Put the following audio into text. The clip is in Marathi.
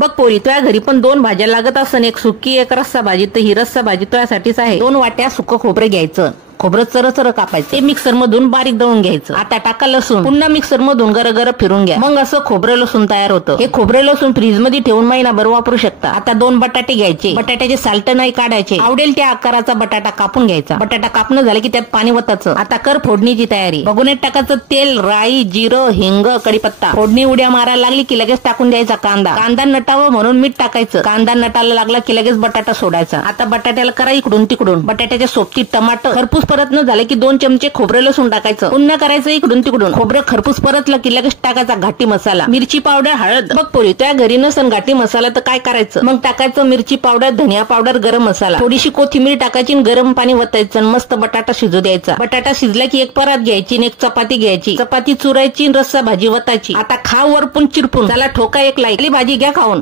बघ पोरी, तुझ्या घरी पण 2 भाज्या लागत असन, एक सुकी एक रस्सा भाजी. तर ही रस्सा भाजी तुझ्यासाठीच आहे. 2 वाट्या सुकं खोबरं घ्यायचं, खोबरं चरचर कापायचं, ते मिक्सर मधून बारीक दळून घ्यायचं. आता टाका लसूण, पुन्हा मिक्सर मधून गरगर फिरून घ्या. मग असं खोबरं लसूण तयार होतं. हे खोबरं लसूण फ्रीज मध्ये ठेवून महिनाभर वापरू शकता. आता 2 बटाटे घ्यायचे, बटाट्याचे साल्ट नाही काढायचे, आवडेल त्या आकाराचा बटाटा कापून घ्यायचा. बटाटा कापणं झालं की त्यात पाणी वतायचं. आता कर फोडणीची तयारी. बघून टाकायचं तेल, राई, जिरं, हिंग, कडीपत्ता. फोडणी उड्या मारायला लागली की लगेच टाकून द्यायचा कांदा. कांदा नटावं म्हणून मीठ टाकायचं. कांदा नटायला लागला की लगेच बटाटा सोडायचा. आता बटाट्याला करा इकडून तिकडून. बटाट्याच्या सोबतीत टमाटर खरपूस परत न झाले की 2 चमचे खोबरं लसूण टाकायचं. पुन्हा करायचं इकडून तिकडून. खोबरं खरपूस परतलं की लगेच टाकायचा घाटी मसाला, मिरची पावडर, हळद. बघ पोरी, त्या घरी नसन घाटी मसाला तर काय करायचं? मग टाकायचं मिरची पावडर, धनिया पावडर, गरम मसाला, थोडीशी कोथिंबीर टाकायची, गरम पाणी वतायचं, मस्त बटाटा शिजू द्यायचा. बटाटा शिजला की एक परात घ्यायची, एक चपाती घ्यायची, चपाती चुरायची, रस्सा भाजी वतायची. आता खा वरपून चिरपून. चला ठोका एक लाईक. भाजी घ्या खाऊन.